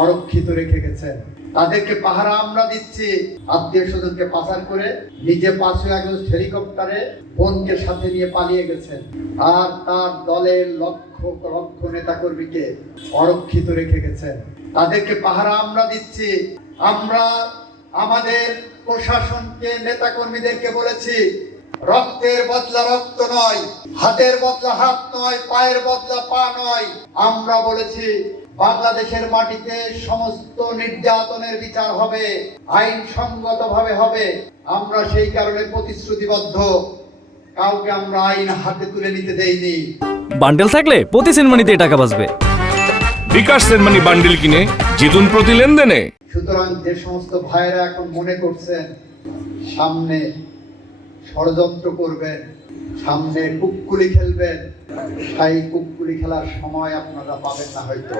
অরক্ষিত রেখে গেছেন। তাদেরকে পাহারা আমরা দিচ্ছি। আত্মীয় স্বজনকে পাচার করে নিজে পাঁচশো আগস্ট হেলিকপ্টারে বোনকে সাথে নিয়ে পালিয়ে গেছেন। আর তার দলের লক্ষ লক্ষ নেতা কর্মীকে অরক্ষিত রেখে গেছেন। তাদেরকে পাহারা আমরা দিচ্ছি। আমরা আমাদের প্রশাসনকে নেতা কর্মীদেরকে বলেছি, রক্তের বদলা রক্ত নয়, হাতের বদলা হাত নয়, পায়ের বদলা পা নয়। আমরা বলেছি বাংলাদেশের মাটিতে সমস্ত নির্যাতনের বিচার হবে আইন সঙ্গত ভাবে হবে। আমরা সেই কারণে প্রতিশ্রুতিবদ্ধ। কাউকে আমরা আইন হাতে তুলে নিতে দেইনি। বান্ডেল থাকলে প্রতি সেনমানিতে টাকা বাঁচবে। বিকাশ সেনমানি বান্ডিল কিনে জিতুন প্রতি লেনদেনে। সুতরাং যে সমস্ত ভাইরা এখন মনে করছেন সামনে ষড়যন্ত্র করবেন সামনে কুকুলি খেলবেন, সেই কুকুলি খেলার সময় আপনারা পাবেন না হয়তো।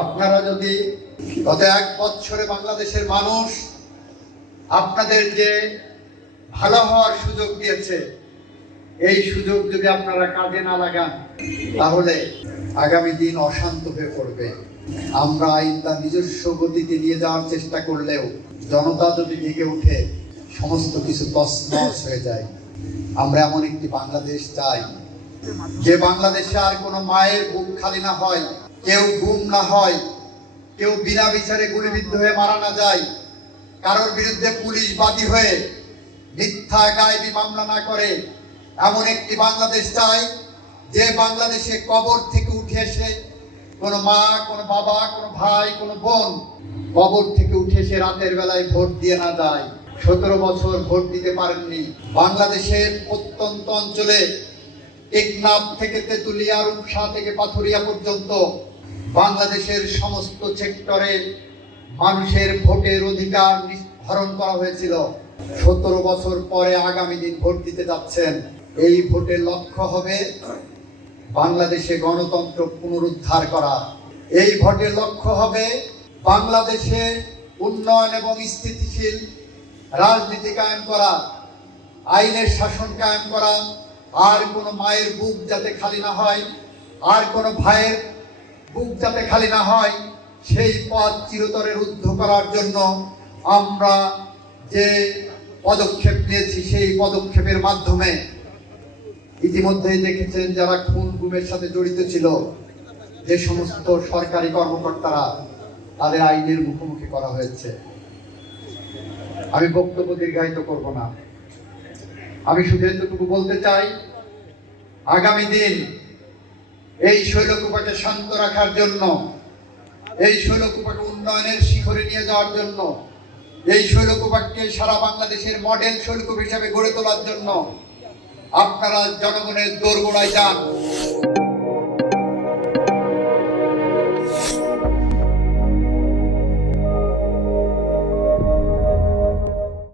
আপনারা যদি গত এক বছরে বাংলাদেশের মানুষ আপনাদের যে ভালো হওয়ার সুযোগ দিয়েছে, এই সুযোগ যদি আপনারা কাজে না লাগান, তাহলে আগামী দিন অশান্ত হয়ে পড়বে। আমরা আইন তার নিজস্ব গতিতে নিয়ে যাওয়ার চেষ্টা করলেও জনতা যদি জেগে উঠে সমস্ত কিছু তছনছ হয়ে যায়। আমরা এমন একটি বাংলাদেশ চাই, যে বাংলাদেশে আর কোনো মায়ের বুক খালি না হয়, কেউ গুম না হয়, কেউ বিনা বিচারে গুলিবিদ্ধ হয়ে মারা না যায়, কারোর বিরুদ্ধে পুলিশ বাদী হয়ে মিথ্যা গায়েবী মামলা না করে। এমন একটি বাংলাদেশ চাই, যে বাংলাদেশে কবর থেকে উঠে এসে কোনো মা, কোনো বাবা, কোনো ভাই, কোনো বোন কবর থেকে উঠে এসে রাতের বেলায় ভোট দিয়ে না যায়। সতেরো বছর ভোট দিতে পারেননি। বাংলাদেশের প্রত্যন্ত অঞ্চলে টেকনাফ থেকে তেতুলিয়া, রূপসা থেকে পাথুরিয়া পর্যন্ত বাংলাদেশের সমস্ত সেক্টরে মানুষের ভোটের অধিকার হরণ করা হয়েছিল। সতেরো বছর পরে আগামী দিন ভোট দিতে যাচ্ছেন। এই ভোটের লক্ষ্য হবে বাংলাদেশে গণতন্ত্র পুনরুদ্ধার করা। এই ভোটের লক্ষ্য হবে বাংলাদেশে উন্নয়ন এবং স্থিতিশীল রাজনীতি কায়েম করা, আইনের শাসন কায়েম করা, আর কোনো মায়ের বুক যাতে খালি না হয়, আর কোনো ভাইয়ের বুক যাতে খালি না হয়, সেই পথ চিরতরে রুদ্ধ করার জন্য আমরা যে পদক্ষেপ নিয়েছি, সেই পদক্ষেপের মাধ্যমে ইতিমধ্যেই দেখেছেন যারা খুন গুমের সাথে জড়িত ছিল, যে সমস্ত সরকারি কর্মকর্তারা তাদের আইনের মুখোমুখি করা হয়েছে। আমি বক্তব্য দীর্ঘায়িত করব না। আমি শুধু এতটুকু বলতে চাই, আগামী দিন এই শৈলকুপাকে শান্ত রাখার জন্য, এই শৈলকুপাকে উন্নয়নের শিখরে নিয়ে যাওয়ার জন্য, এই শৈলকুপাকে সারা বাংলাদেশের মডেল শৈলকুপ হিসাবে গড়ে তোলার জন্য আপনারা জনগণের দোরগোড়ায় যান।